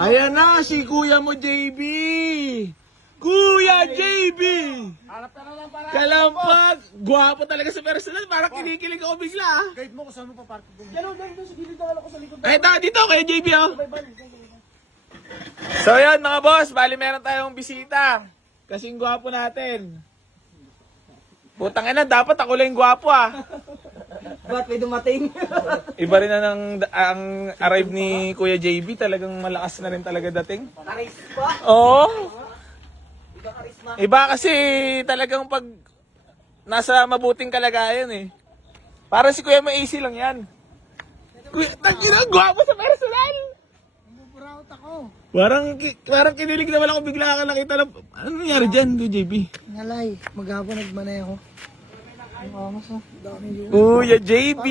Ayan na, si kuya mo, JB! Kuya JB! Harap ka na lang para. Kalampag! Gwapo talaga sa personal, parang kinikilig ako bigla ah. Guide mo kung saan mo papark. Yan o, sa gilid na ako sa likod. Ay, dito, kuya JB oh. So yan mga boss, bali meron tayong bisita. Kasing gwapo natin. Putang ina, dapat ako lang yung gwapo ah. Ba't may dumating? Iba rin na ang arrive ni Kuya JB, talagang malakas na rin talaga dating. Karisma? Oo. Iba karisma. Iba kasi talagang pag nasa mabuting kalagayan eh. Para si Kuya Maisi lang yan. Kuya, tangina, gwapo sa personal. Buburaut ako. Parang kinilig naman ako bigla ka nakita na, ano nangyari dyan, Kuya JB? Ngalay, maghapon nagmanay ako. Ang angas ah. Dami yun. Kuya JB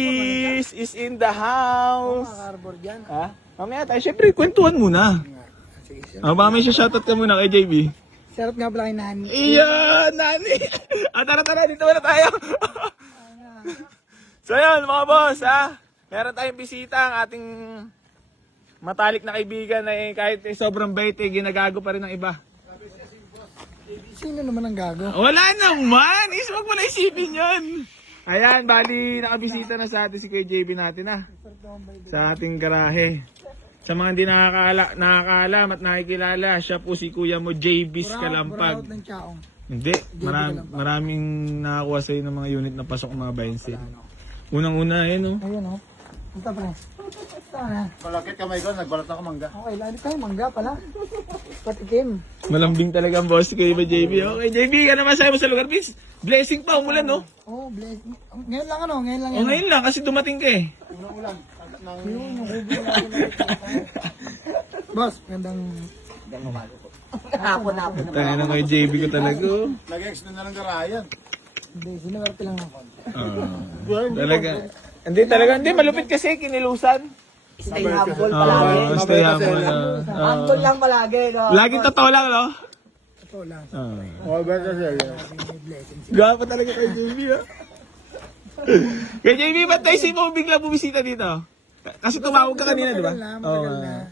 is in the house. Makakarbor dyan. Ha? Mamaya tayo, syempre, kwentuhan muna. Sige, sir. Baka may shoutout ka muna kay JB. Sarap nga pala kay Nani. Iya, nani. Tara, dito muna tayo. So yun, mga boss, ha. Meron tayong bisita, ang ating matalik na kaibigan na kahit sobrang bait, ginagago pa rin ng iba. Sino naman ang gago? Wala naman! Wag mo na isipin yun. Ayan, bali, nakabisita na sa atin si Kuya JB natin, ha. Sa ating garahe. Sa mga hindi nakakaalam at nakikilala, siya po si Kuya mo, JB's Kalampag. Buraut ng tsaong. Hindi, maraming nakakuha sa'yo ng mga unit na pasok ng mga bensin. Unang-una, yun, oh. Ayun oh. Punta pa. Sana. Malakit kamay ko, nagbalat ako mangga. Okay, lalo tayo mangga pala. Patikim. Malambing talaga ang boss ko iba JB. Okay, JB, ano masabi mo sa lugar? Please, blessing pa, umulan, no? Oh, bless. Ngayon lang ano, ngayon lang O ngayon lang, kasi dumating ka eh. Unang ulan. Yung hubo natin. Boss, gandang Hapon. Tangin na kay JB ko talaga. Oh. Nag-extend na ng garayan. Hindi, sinawarte lang ng konti. Talaga. Hindi, malupit kasi, kinilusan. Stay humble palagi. Stay humble. Humble lang palagi. No? Laging totoo lang, no? Ito lang. Oh, better siya. Blessings. Gwapo talaga kay JB, ha? Kay JB, ba't tayo si mo bigla bumisita dito? Kasi tumawag ka kanina, di ba? Matagal na.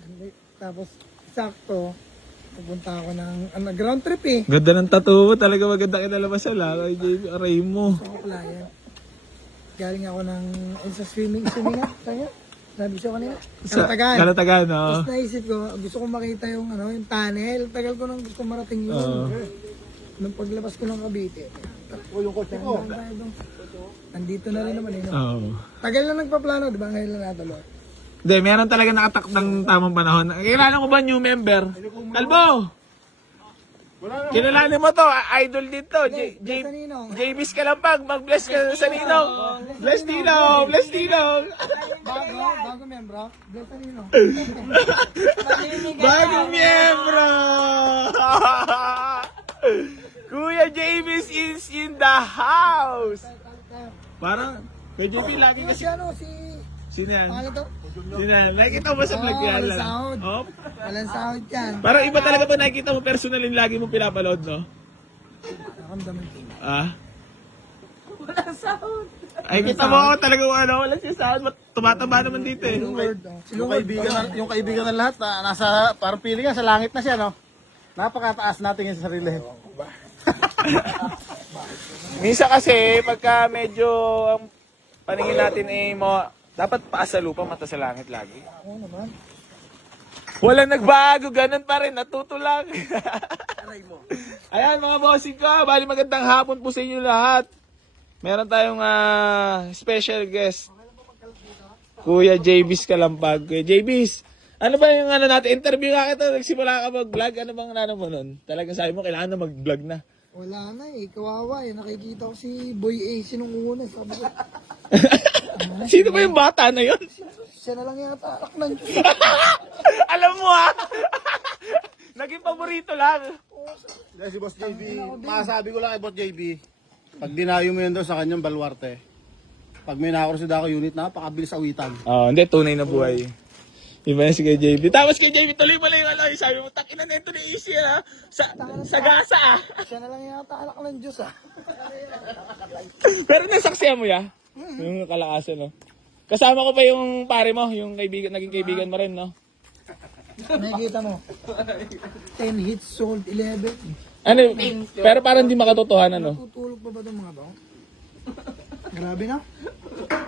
Tapos, sakto, pupunta ako ng ground trip eh. Ganda ng tattoo mo, talaga maganda kinalabasan lang kay JB, aray mo. Sa Kaplayan. Galing ako ng sa swimming nga. Kaya, sabi ko kanina. Kalatagan. Kalatagan, no? Tapos naisip ko, gusto kong makita yung yung tunnel. Tagal ko nang gusto marating yun. Nung paglabas ko ng Cavite. Yung kotse ko. Nandito na rin naman eh. No? Oo. Tagal na nagpaplano, di ba? Ngayon lang natuloy. Hindi, meron talaga nakatak ng tamang panahon. Kilala ko ba new member? Kalbo! Kilalanin mo to, idol dito. Bless sa Ninong. JB's Kalampag, mag-bless ka sa Ninong. Bless Ninong, bless Ninong. Bago membro. Bless sa Ninong. Bagong miyembro! Kuya JB's is in the house! Parang, kay JB lagi Yung kasi... si ano, si... Sino yan? Pangalan to? Sino yan? Nakikita mo sa vlog yan? walang sahod. Oh? Walang sahod yan. Parang iba talaga pa nakikita mo personal yung lagi mo pinapaload, no? Nakamdaman ko. Ah? Walang sound. Ay, kita mo ako talaga wala siya sahod. Tumataba naman dito eh. Lord, oh. Si Yung Lord, yung kaibigan ng lahat, nasa, parang feeling nga, sa langit na siya, no? Napakataas natin yung sarili. Minsan kasi, pagka medyo ang paningin natin eh mo, dapat paas sa lupa, mata sa langit lagi. Oo naman. Walang nagbago, ganun pa rin, natuto lang. Ayan mga bossing ko, bali magandang hapon po sa inyo lahat. Meron tayong special guest. Kuya JB's Kalampag. Kuya JB's, ano ba yung natin? Interview nga kita, nagsimula ka mag-vlog. Ano bang mo nun? Talagang sabi mo, kailangan na mag-vlog na. Wala na eh, kawawa eh. Nakikita ko si Boy AC nung una. Sabi ko, Sino ba yung bata na yun? siya na lang yata anak ng Diyos. Alam mo ha? Naging paborito lang. Dahil si Boss JB, masasabi ko lang kay Boss JB, pag dinayo mo yan daw sa kanyang baluarte, pag may nakakursid ako unit, napakabilis awitan. Hindi, tunay na buhay. Iba na si kay JB. Tapos kay JB, tuloy mo lang yung sabi mo, takinan na ito ni Easy ha. Sa gasa ah. Siya na lang yata anak ng Diyos ah. Pero nasaksiyan mo ya? Yung kalakasan no? Kasama ko pa yung pare mo, yung kaibigan, naging kaibigan mo rin no? Nakikita mo. 10 hits sold, 11. Ano, pero parang di makatotohanan, no? Tutulog pa ba itong mga to? Grabe na.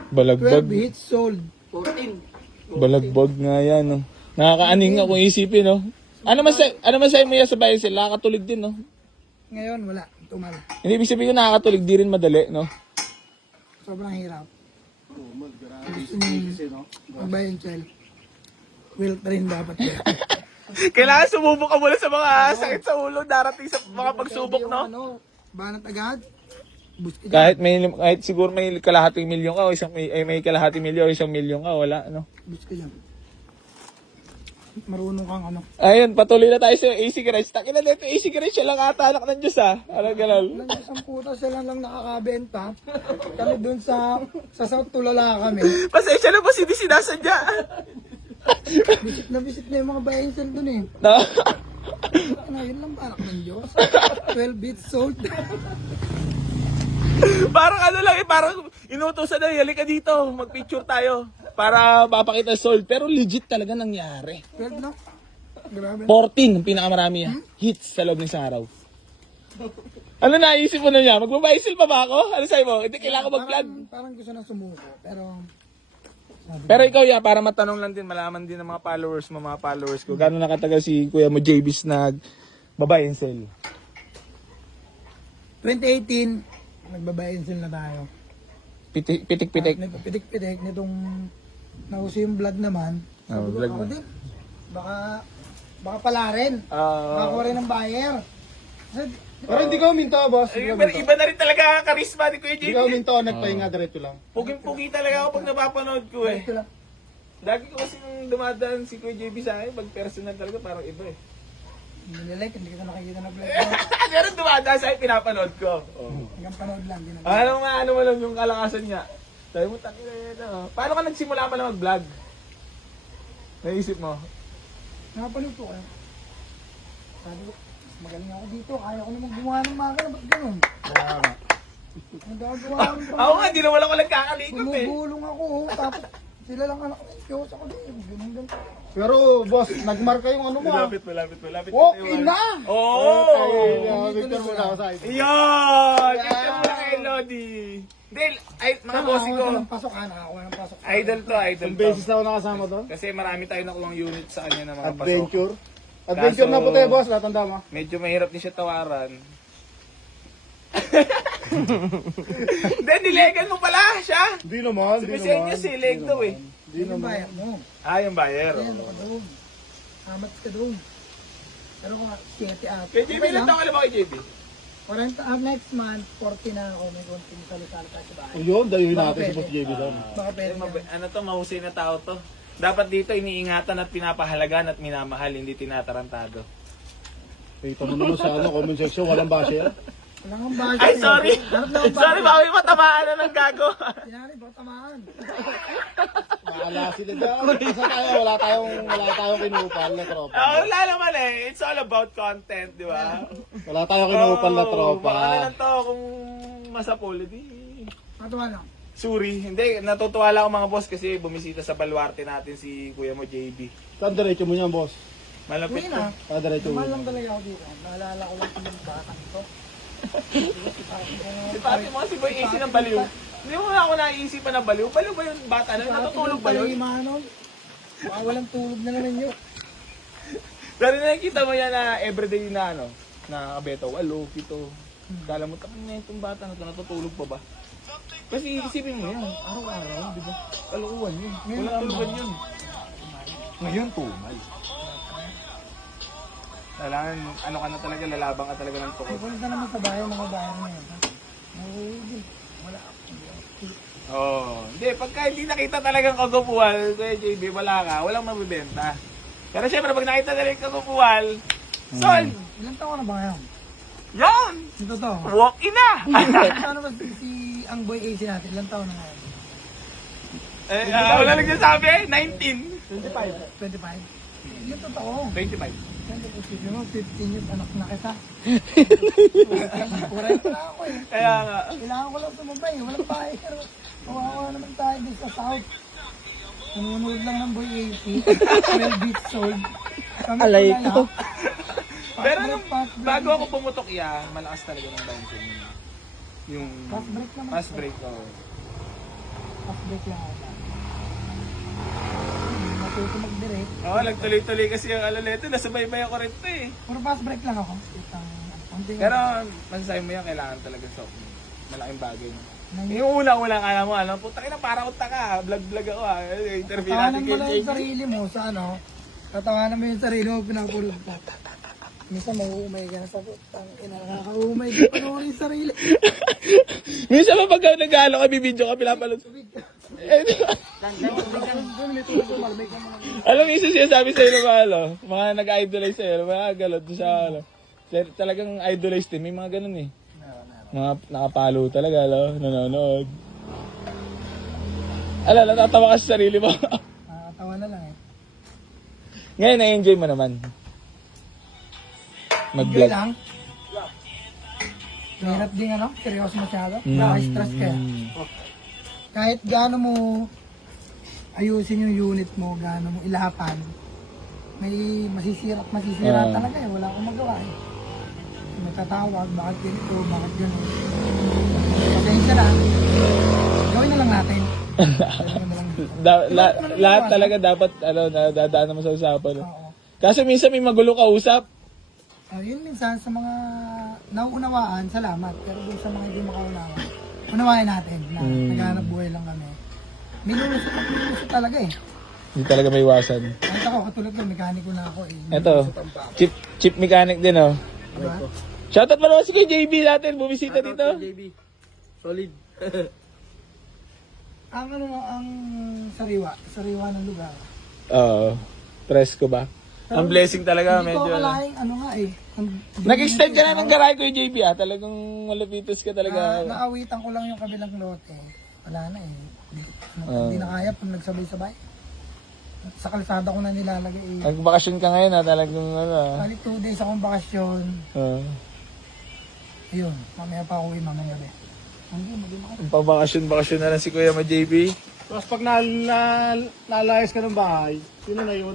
12 Balagbag. hits sold. 14. Balagbag nga yan, no? Nakakaaning nga kung isipin, no? Ano masaya mo yan sa bayan sila? Nakakatulig din, no? Ngayon, wala. Tumal. Hindi ibig sabihin ko nakakatulig, di rin madali, no? Sobrang hirap. Kasi, no? Magbayan child. Will pa rin dapat yan. Kailangan sumubok ka muna sa mga sakit sa ulo darating sa mga pagsubok, Yung no? Ano, banat agad. Bus ka dyan. Kahit siguro may kalahating milyon ka o may kalahating milyon o 1 milyon ka, wala, no? Bus ka dyan. Marunong kang ano. Ayun, patuloy na tayo sa AC Garage. Takin na dito, AC Garage, siya lang ata anak ng Diyos, ha? Ano ganun? Walang isang puta sila lang nakakabenta. Kami dun sa South Tulala kami. Pasensya na po, hindi sinasadya. Visit na yung mga bayan sila dun eh. No? Ano, yun lang ba anak ng Diyos? 12 bits sold. Parang ano lang, parang inutusan na, halika dito, magpicture tayo. Para mapakita sold. Pero legit talaga nangyari. 12 no? Grabe. 14 ang pinakamarami hits sa loob ng isang araw. Ano naisip mo na niya? Magbabaysil pa ba ako? Ano sa'yo mo? Hindi kailangan ko mag-vlog. Parang gusto na sumuko. Pero ikaw ya, para matanong lang din, malaman din ng mga followers ko. Gano'n nakatagal si Kuya mo JB's nag-babayin sale? 2018, nagbabayan sila na tayo. Pitik-pitik. Pitik-pitik nitong nauso yung vlog naman. Sabi ko, vlog ako na. din. Baka pala rin. Baka rin ng buyer. Kasi, Pero hindi ka uminto, boss. Iba na rin talaga ang karisma ni Kuya Hindi ka JB. uminto, nagpahinga, diretso lang. Puging-pugi talaga ako pag napapanood ko eh. ito lang. Lagi ko kasi nung dumadaan si Kuya JB sa akin, pag personal talaga parang iba eh. Nililike, hindi kita nakikita na vlog. Pero dumadaan sa akin, pinapanood ko. Hanggang panood lang. Di na. Ano mo lang yung kalakasan niya. Sabi mo, takina yun. Paano ka nagsimula pa na mag-vlog? Naisip mo? Nakapanood ko kayo. Sabi ko, magaling ako dito. Kaya ko naman gumawa ng makina. Ba't ganun? Nagagawa ko. Ako nga, di naman ako nagkakalikot eh. Bumubulong ako. Tapos sila lang anak ko. Diyos ako din. Ganun. Pero, boss, nagmarka yung ano mo, ah. Malapit. Okay na! Oo! Picture mo na ako sa ID. Iyon! Picture mo na kay Lodi. Hindi, ay, mga bossing ko. Nakakuha ng pasok ha. Nakakuha ng pasok. Idol to. Ang beses na ako nakasama doon. Kasi marami tayo nakuha unit sa kanya na mga pasok. Adventure. Adventure na po tayo, boss. Natanda mo. Medyo mahirap din siya tawaran. Hindi, nilegal mo pala siya. Hindi naman, hindi Sabi sa inyo, naman. sileg daw eh. Hindi Yung naman. bayar mo. Yung buyer. Ayan, ako doon. Amat ka doon. Pero kung 7 at. Kay JB, ilan taon ka na ba kay JB? 40 next month, 40 na ako. May konting salita-salita sa bahay. Ayun, dahil natin si Boss JB doon. Baka pwede yan. Ano to, mahusay na tao to. Dapat dito iniingatan at pinapahalagan at minamahal, hindi tinatarantado. Kita mo naman sa comment section, walang basher. Wala kang budget. Ay, sorry! Harap na ang Sorry, baka may matamaan na ng gago. Sinari, baka tamaan. Maala sila dyan. Kasi tayo, wala tayong kinupal na tropa. Wala naman eh. It's all about content, di ba? Wala tayong kinupal na tropa. Baka na lang to kung masapol, di. Matuwa lang. Sorry, hindi. Natutuwa lang ako mga boss kasi bumisita sa baluarte natin si Kuya mo JB. Saan diretso mo niyan, boss? Malapit Uwi to. na. Saan diretso mo? Tumal lang talaga ako dito. Naalala ko lang yung batang ito. Di ba ate mo si Boy AC ng baliw? Hindi mo na ako naiisipan ng baliw. Baliw ba yung bata na? Natutulog ba yun? Baka walang tulog na naman yun. Pero nakikita mo yan na everyday na ano, na abeto, alo, pito. Kala mo, takin na itong bata na ito, natutulog pa ba? Kasi isipin mo yan, araw-araw, di ba? Kalukuhan yun. Walang tulugan yun. Ngayon, tumal. Kailangan, ano ka na talaga, lalabang ka talaga ng tukod. Punta naman sa bahay, mga bahay na yun. Wala. Hindi, pagka hindi nakita talagang kagupual, Kuya JB, wala ka, walang mabibenta. Pero syempre, pag nakita talaga yung kagupual, sold! Ilan taon ka na ba ngayon? Yan! Ito to. Walk-in na! Ano ba si ang boy AC natin? Ilan taon na ngayon? Wala lang nagsasabi, 19. 25. Ilan totoo? 25. Isipin mo, 15 years anak na kita. Kuray pa na ako eh. Kaya nga. Kailangan ko lang sumabay. Walang bahay. Pero kawawa naman tayo dito sa South. Nanonood lang ng Boy 80. 12 bits old. Kami Alay pala, ko. fast Pero break, nung fast break. bago ako pumutok yan, malakas talaga ng bouncing. Yung Fast break naman. fast break ko. Fast break lang ako. Matuto mag-direct. Oo, nagtuloy-tuloy kasi yung alaleto. Nasabay-bay ako rin ito eh. Puro fast break lang ako. Itang, Pero masasabi mo yan, kailangan talaga soft. Malaking bagay. Yung una-una kala mo, alam, puta ka na, parang unta ka. Vlog-vlog ako ah. Interview natin Tatawanan mo kay lang JB. yung sarili mo sa ano. Tatawanan mo yung sarili mo, pinapulog ka. Minsan mauumay ka na sa putang ina. Nakakaumay ka pa naman yung sarili. Minsan ba pagka nag-aalo ka, bibidyo ka, pinapalot. Alam mo, minsan sinasabi sa'yo ng mga, mga nag-idolize sa'yo, mga galot sa, talagang idolize din, may mga ganun eh. Mga nakapalo talaga, nanonood. Natatawa ka sa sarili mo. Nakakatawa na lang eh. Ngayon, na-enjoy mo naman. Enjoy Mag-vlog. lang. Mahirap din ano, seryoso masyado. Nakaka-stress ka. Kahit gaano mo ayusin yung unit mo, gaano mo ilapan, may masisira at masisira talaga eh. Wala akong magawa eh. May tatawag, bakit ganito, bakit gano'n. Pasensya na. Gawin na lang natin. Gawin na lang dito. Lahat talaga dapat, nadadaan naman sa usapan. Oo. Kasi minsan may magulo ka usap. Yun minsan sa mga nauunawaan, salamat. Pero dun sa mga hindi makaunawa, unawain natin na naghanap buhay lang kami. Minulusot at minulusot talaga eh. Hindi talaga may iwasan. Kahit ako, katulad ko, mekaniko na ako eh. Ito, chip mechanic din oh. Diba? Shoutout pa naman si kay JB natin, bumisita dito. JB. Solid. Ang ano, ang sariwa ng lugar. Oo, presko ba? Ang blessing talaga, Hindi ko medyo. akalaing ano nga eh. Nag-extend ka na ng garahe ko yung JB ah, talagang malapitos ka talaga. Naawitan ko lang yung kabilang lote. Wala na eh. Hindi na kaya pag nagsabay-sabay. Sa kalsada ko na nilalagay eh. Nagbakasyon ka ngayon ah, talagang ano ah. Bali 2 days akong bakasyon. Ayun, mamaya pa ako uwi mamaya gabi. Hindi, maging ako. Ang pabakasyon na lang si Kuya Ma JB. Tapos pag nalayas ka ng bahay, sino na yun?